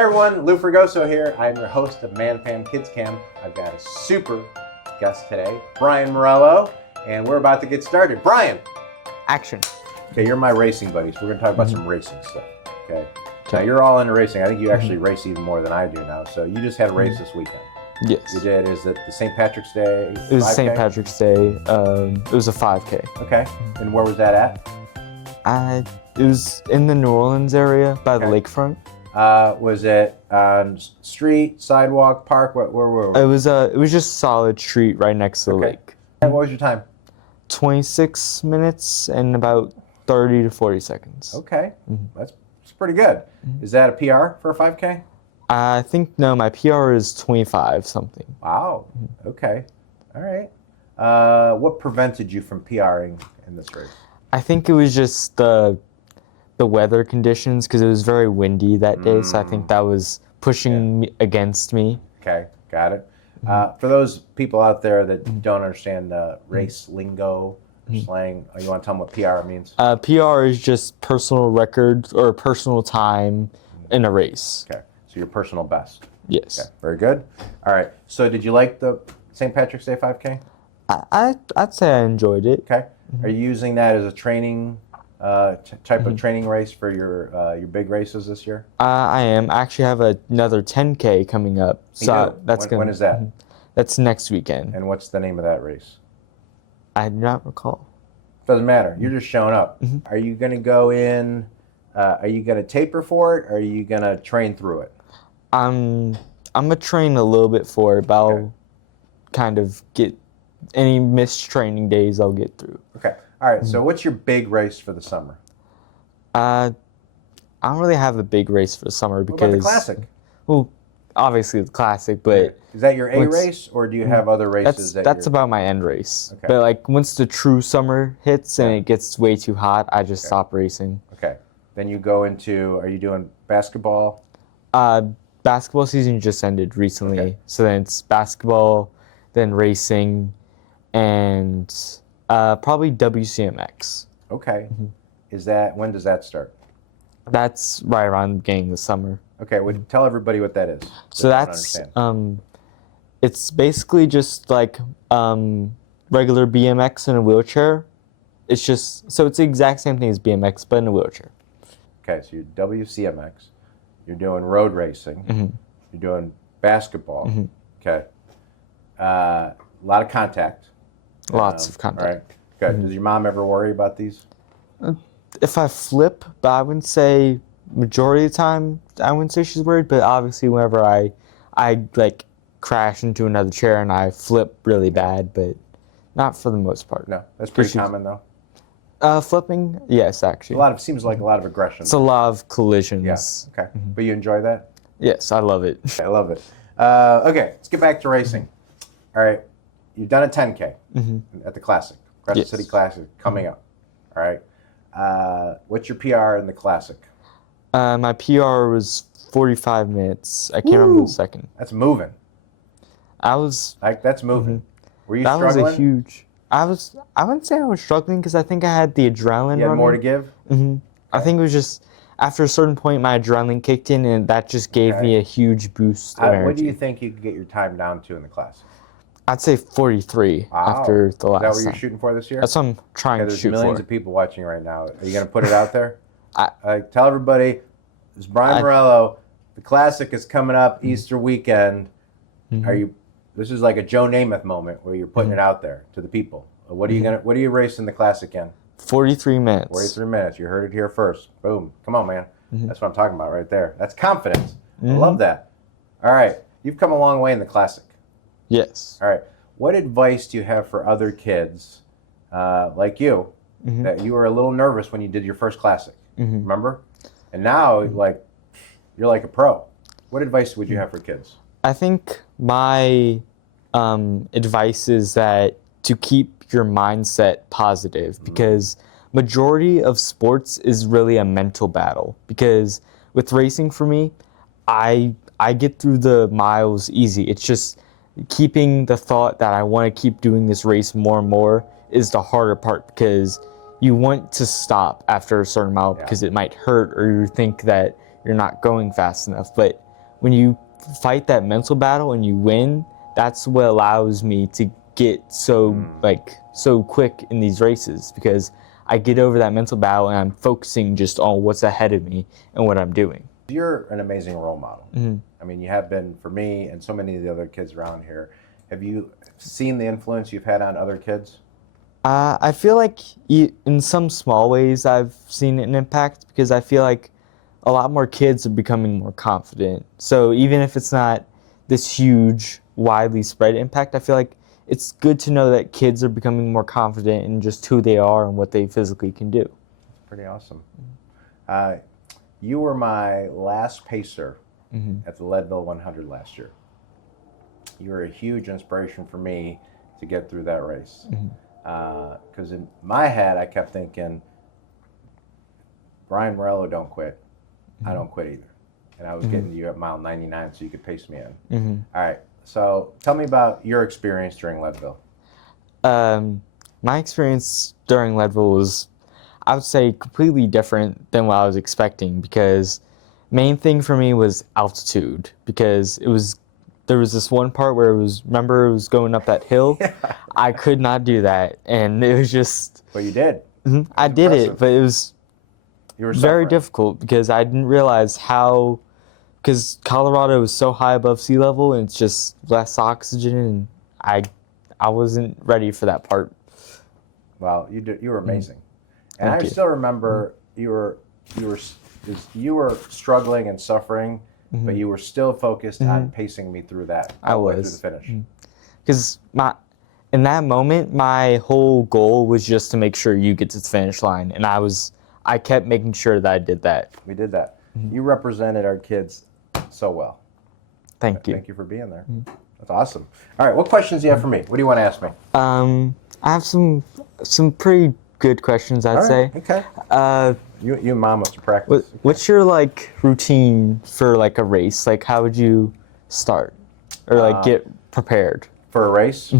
Hey everyone, Lou Fregoso here. I'm your host of Man Fam Kids Cam. I've got a super guest today, Brian Marelo, and we're about to get started. Brian! Action. Okay, you're my racing buddy, so we're gonna talk about some racing stuff, okay? Now you're all into racing. I think you actually race even more than I do now, so you just had a race this weekend. Yes. You did, is it the St. Patrick's Day 5K? It was St. Patrick's Day. It was a 5K. Okay, and where was that at? It was in the New Orleans area by the lakefront. Was it street, sidewalk, park? Where were we? It was just solid street right next to the lake. And what was your time? 26 minutes and about 30 to 40 seconds. Okay, that's pretty good. Is that a PR for a 5K? I think, no, my PR is 25 something. Wow, okay, all right. What prevented you from PRing in this race? I think it was just the weather conditions, because it was very windy that day, so I think that was pushing me against me. Okay, got it. For those people out there that don't understand race lingo, slang, you want to tell them what PR means? PR is just personal record or personal time in a race. Okay, so your personal best. Yes. Okay, very good. All right, so did you like the St. Patrick's Day 5K? I'd say I enjoyed it. Okay. Are you using that as a training type of training race for your big races this year? I am. I actually have another 10K coming up. So that's when is that? That's next weekend. And what's the name of that race? I do not recall. Doesn't matter. You're just showing up. Are you going to go in? Are you going to taper for it, or are you going to train through it? I'm gonna train a little bit for it, but I'll kind of get any missed training days I'll get through. Okay. All right. So what's your big race for the summer? I don't really have a big race for the summer because. What about the Classic? Well, obviously the Classic, but. Is that your A race, or do you have other races? That's about my end race. Okay. But like once the true summer hits and it gets way too hot, I just stop racing. Okay. Then you go into. Are you doing basketball? Basketball season just ended recently, so then it's basketball, then racing, and probably WCMX. Okay. When does that start? That's right around the beginning of the summer. Okay, well, tell everybody what that is. So that's it's basically just like regular BMX in a wheelchair. It's just it's the exact same thing as BMX but in a wheelchair. Okay, so you're WCMX, you're doing road racing, you're doing basketball. Okay, a lot of contact. Lots of contact. All right, good. Does your mom ever worry about these? If I flip, but I wouldn't say majority of the time, I wouldn't say she's worried, but obviously whenever I like crash into another chair and I flip really bad, but not for the most part. No, that's pretty common though. Flipping, yes, actually. Seems like a lot of aggression. It's a lot of collisions. Yeah, okay. But you enjoy that? Yes, I love it. I love it. Okay, let's get back to racing. All right, you've done a 10K at the Classic, Crescent City Classic, coming up. All right. What's your PR in the Classic? My PR was 45 minutes. I can't remember the second. That's moving. That's moving. Were you struggling? That was a huge. I wouldn't say I was struggling because I think I had the adrenaline. You had more to give? I think it was just after a certain point my adrenaline kicked in and that just gave me a huge boost of energy. What do you think you could get your time down to in the Classic? I'd say 43 after the last time. Is that what you're shooting for this year? That's what I'm trying to shoot for. There's millions of people watching right now. Are you going to put it out there? Tell everybody, this is Brian Marelo. The Classic is coming up Easter weekend. This is like a Joe Namath moment where you're putting it out there to the people. What are you racing the Classic in? 43 minutes. 43 minutes. You heard it here first. Boom. Come on, man. That's what I'm talking about right there. That's confidence. I love that. All right. You've come a long way in the Classic. Yes. All right. What advice do you have for other kids like you that you were a little nervous when you did your first Classic? Remember? And now, you're like a pro. What advice would you have for kids? I think my advice is that to keep your mindset positive because majority of sports is really a mental battle. Because with racing for me, I get through the miles easy. It's just keeping the thought that I want to keep doing this race more and more is the harder part because you want to stop after a certain mile because it might hurt or you think that you're not going fast enough. But when you fight that mental battle and you win, that's what allows me to get so quick in these races, because I get over that mental battle and I'm focusing just on what's ahead of me and what I'm doing. You're an amazing role model. I mean, you have been for me and so many of the other kids around here. Have you seen the influence you've had on other kids? I feel like in some small ways I've seen an impact, because I feel like a lot more kids are becoming more confident. So even if it's not this huge, widely spread impact, I feel like it's good to know that kids are becoming more confident in just who they are and what they physically can do. That's pretty awesome. You were my last pacer at the Leadville 100 last year. You were a huge inspiration for me to get through that race. Because in my head, I kept thinking, Brian Marelo don't quit. I don't quit either. And I was getting to you at mile 99 so you could pace me in. All right. So tell me about your experience during Leadville. My experience during Leadville was, I would say, completely different than what I was expecting, because main thing for me was altitude, because there was this one part where it was going up that hill. I could not do that, and it was just... Well, you did. I did it, but it was very suffering. Difficult, because I didn't realize how... Because Colorado is so high above sea level, and it's just less oxygen, and I wasn't ready for that part. Well, you were amazing. And Thank I you. still remember you were struggling and suffering, but you were still focused on pacing me through that. I was. Through the finish. Because in that moment, my whole goal was just to make sure you get to the finish line, and I kept making sure that I did that. We did that. You represented our kids so well. Thank you. Thank you for being there. That's awesome. All right, what questions do you have for me? What do you want to ask me? I have some pretty good questions, I'd say. Okay. You and Mom must have practiced. What's your routine for a race? How would you start or get prepared for a race?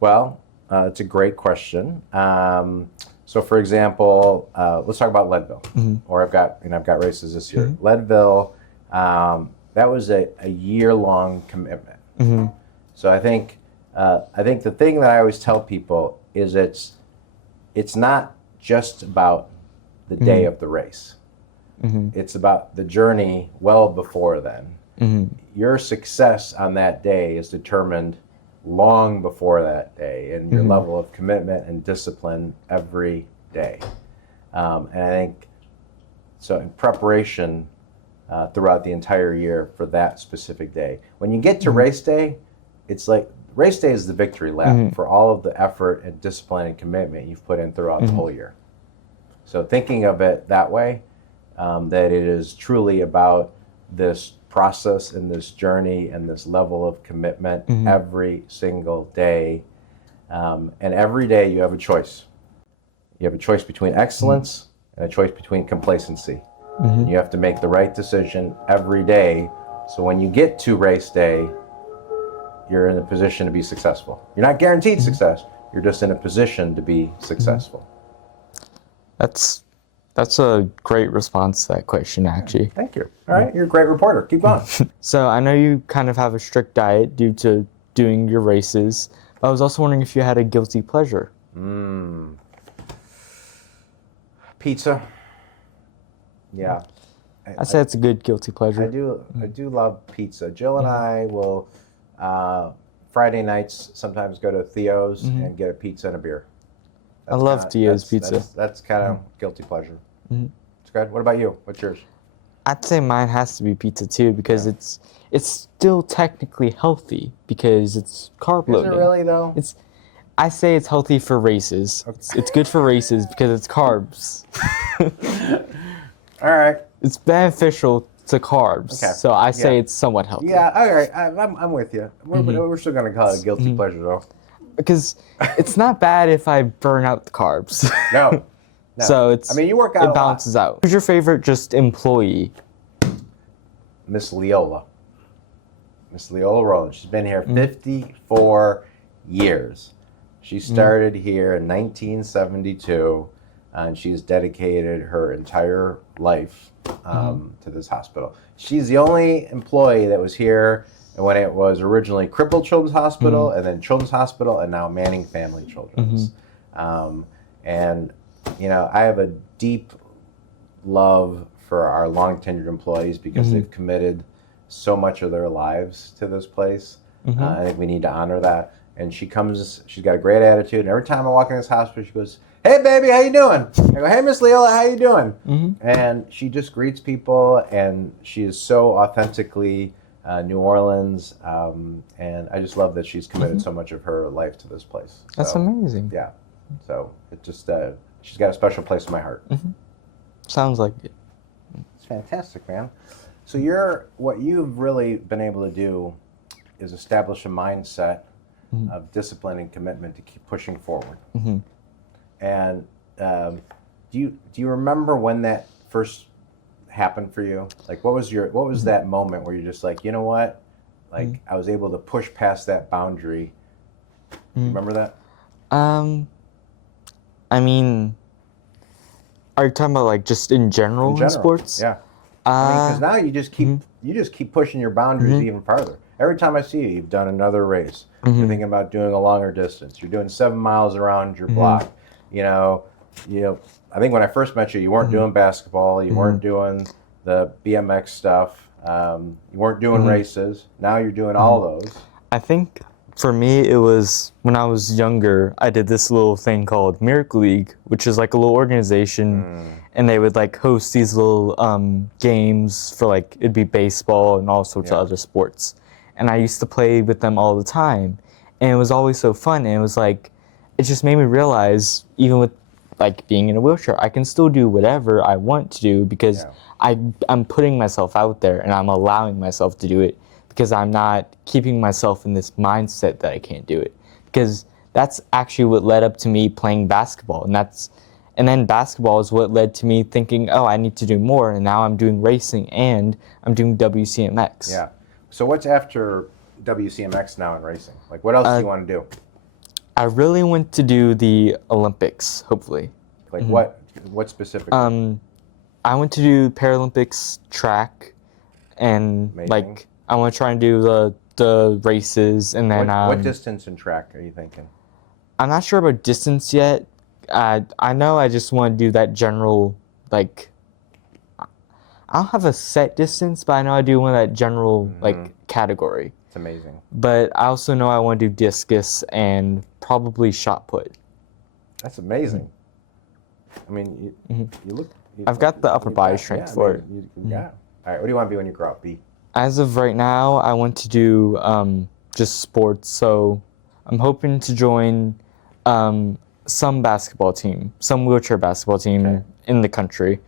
Well, it's a great question. So, for example, let's talk about Leadville. Or I've got races this year. Leadville, that was a year-long commitment. So I think the thing that I always tell people is it's not just about the day of the race. It's about the journey well before then. Your success on that day is determined long before that day, and your level of commitment and discipline every day. And I think so in preparation throughout the entire year for that specific day. When you get to race day, it's like race day is the victory lap for all of the effort and discipline and commitment you've put in throughout the whole year. So thinking of it that way, that it is truly about this process and this journey and this level of commitment every single day. And every day you have a choice. You have a choice between excellence and a choice between complacency. You have to make the right decision every day, so when you get to race day, you're in a position to be successful. You're not guaranteed success, you're just in a position to be successful. That's a great response to that question, actually. Thank you. All right, you're a great reporter. Keep going. So I know you kind of have a strict diet due to doing your races. I was also wondering if you had a guilty pleasure. Pizza. Yeah. I'd say it's a good guilty pleasure. I do love pizza. Jill and I will Friday nights sometimes go to Theo's and get a pizza and a beer. I love Theo's pizza. That's kind of guilty pleasure. It's good. What about you? What's yours? I'd say mine has to be pizza too, because it's still technically healthy because it's carb loading. Is it really though? I say it's healthy for races. Okay. It's good for races because it's carbs. All right. It's beneficial to carbs, so I say it's somewhat healthy. Yeah, all right. I'm with you. We're still going to call it a guilty pleasure though. Because it's not bad if I burn out the carbs. No. So you work out. It balances out. Who's your favorite just employee? Miss Leola. Miss Leola Rowland. She's been here 54 years. She started here in 1972. and she's dedicated her entire life to this hospital. She's the only employee that was here when it was originally Crippled Children's Hospital, and then Children's Hospital, and now Manning Family Children's. And you know, I have a deep love for our long tenured employees because they've committed so much of their lives to this place. I think we need to honor that. And she's got a great attitude. And every time I walk in this hospital, she goes, "Hey, baby, how you doing?" I go, "Hey, Miss Leola, how you doing?" And she just greets people, and she is so authentically New Orleans. And I just love that she's committed so much of her life to this place. That's amazing. Yeah. So it just, she's got a special place in my heart. Sounds like it. It's fantastic, man. So what you've really been able to do is establish a mindset of discipline and commitment to keep pushing forward. And do you remember when that first happened for you? Like, what was that moment where you're just like, you know what, like I was able to push past that boundary? You remember that? I mean, are you talking about like just in general in sports? Yeah. Because now you just keep pushing your boundaries even farther. Every time I see you, you've done another race. You're thinking about doing a longer distance. You're doing 7 miles around your block. You know, I think when I first met you, you weren't doing basketball. You weren't doing the BMX stuff. You weren't doing races. Now you're doing all those. I think for me, it was when I was younger, I did this little thing called Miracle League, which is like a little organization, and they would like host these little games for like, it'd be baseball and all sorts of other sports. And I used to play with them all the time. And it was always so fun. And it was like, it just made me realize, even with like being in a wheelchair, I can still do whatever I want to do because I'm putting myself out there and I'm allowing myself to do it. Because I'm not keeping myself in this mindset that I can't do it. Because that's actually what led up to me playing basketball. And then basketball is what led to me thinking, oh, I need to do more. And now I'm doing racing and I'm doing WCMX. Yeah. So what's after WCMX now in racing? Like, what else do you want to do? I really want to do the Olympics, hopefully. Like what specifically? I want to do Paralympics track and like I want to try and do the races, and then what distance in track are you thinking? I'm not sure about distance yet. I know I just want to do that general, like, I don't have a set distance, but I know I do want that general like category. It's amazing. But I also know I want to do discus and probably shot put. That's amazing. I mean, you look. I've got the upper body strength for it. Yeah. All right. What do you want to be when you grow up? Be? As of right now, I want to do just sports. So I'm hoping to join some basketball team, some wheelchair basketball team in the country.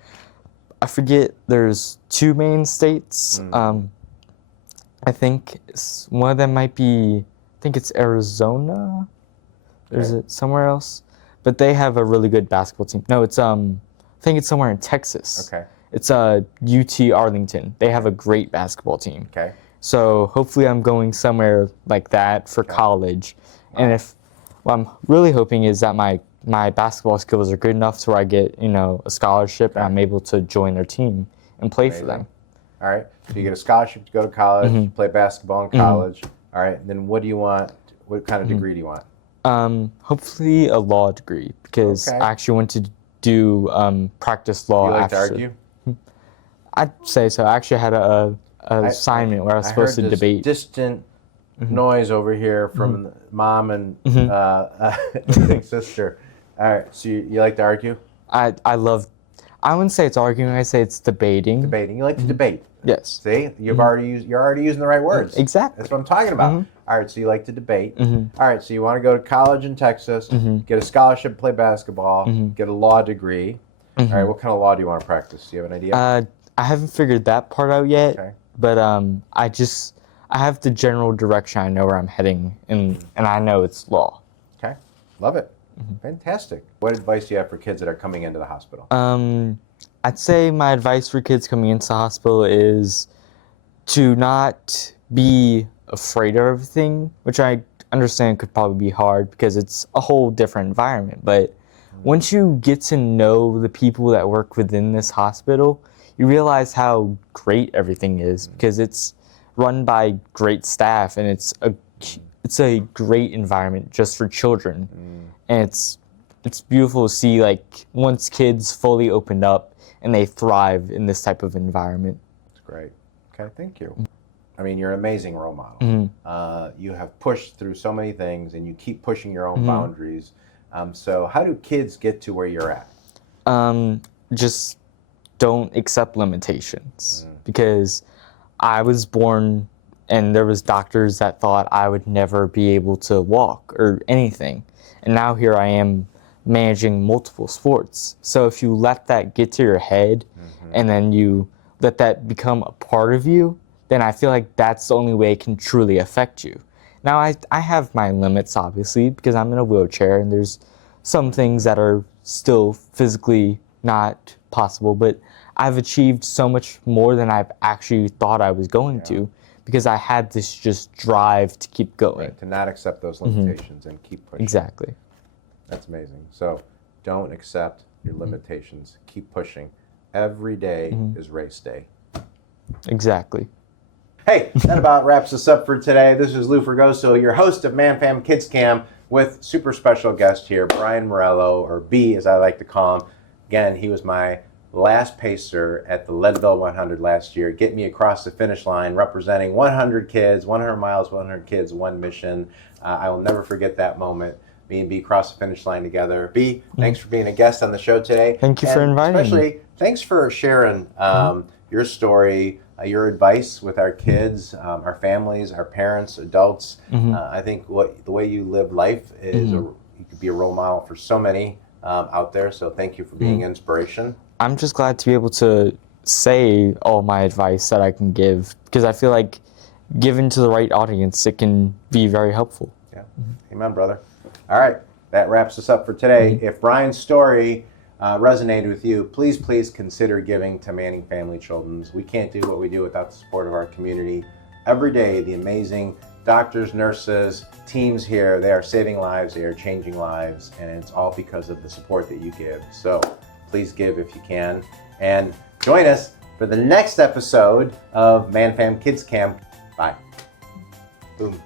I forget, there's 2 main states. I think one of them might be, I think it's Arizona. Or is it somewhere else? But they have a really good basketball team. No, it's I think it's somewhere in Texas. Okay. It's UT Arlington. They have a great basketball team. Okay. So hopefully I'm going somewhere like that for college. Wow. And what I'm really hoping is that my basketball skills are good enough to where I get, a scholarship and I'm able to join their team and play for them. All right. So you get a scholarship to go to college, you play basketball in college. All right. Then what do you want? What kind of degree do you want? Hopefully a law degree, because I actually want to do practice law. Do you like after. to argue? I'd say so. I actually had a assignment where I was supposed to debate. Distant noise over here from mom and big sister. All right, so you like to argue? I wouldn't say it's arguing. I say it's debating. Debating. You like to debate. Yes. See, you're already using the right words. Exactly. That's what I'm talking about. All right, so you like to debate. All right, so you want to go to college in Texas, get a scholarship, play basketball, get a law degree. All right, what kind of law do you want to practice? Do you have an idea? I haven't figured that part out yet. Okay. But I have the general direction. I know where I'm heading, and I know it's law. Okay, love it. Fantastic. What advice do you have for kids that are coming into the hospital? I'd say my advice for kids coming into the hospital is to not be afraid of everything, which I understand could probably be hard because it's a whole different environment. But Once you get to know the people that work within this hospital, you realize how great everything is because it's run by great staff and it's a great environment just for children. And it's beautiful to see like once kids fully opened up and they thrive in this type of environment. That's great. Okay, thank you. I mean, you're an amazing role model. You have pushed through so many things and you keep pushing your own boundaries. So how do kids get to where you're at? Just don't accept limitations because I was born and there was doctors that thought I would never be able to walk or anything. And now here I am managing multiple sports. So if you let that get to your head and then you let that become a part of you, then I feel like that's the only way it can truly affect you. Now, I have my limits, obviously, because I'm in a wheelchair and there's some things that are still physically not possible, but I've achieved so much more than I've actually thought I was going to because I had this just drive to keep going. Right, to not accept those limitations and keep pushing. Exactly. That's amazing. So don't accept your limitations. Keep pushing. Every day is race day. Exactly. Hey, that about wraps us up for today. This is Lou Fergoso, your host of Man Fam Kids Cam, with super special guest here, Brian Marelo, or B as I like to call him. Again, he was my last pacer at the Leadville 100 last year, get me across the finish line representing 100 kids, 100 miles, 100 kids, one mission. I will never forget that moment. Me and B crossed the finish line together. B, thanks for being a guest on the show today. Thank you for inviting me. Especially, thanks for sharing your story, your advice with our kids, our families, our parents, adults. I think the way you live life is you could be a role model for so many out there. So thank you for being inspiration. I'm just glad to be able to say all my advice that I can give because I feel like given to the right audience, it can be very helpful. Yeah. Amen, brother. All right. That wraps us up for today. If Brian's story resonated with you, please consider giving to Manning Family Children's. We can't do what we do without the support of our community. Every day, the amazing doctors, nurses, teams here, they are saving lives, they are changing lives, and it's all because of the support that you give. So please give if you can. And join us for the next episode of Man Fam Kids Camp. Bye. Boom.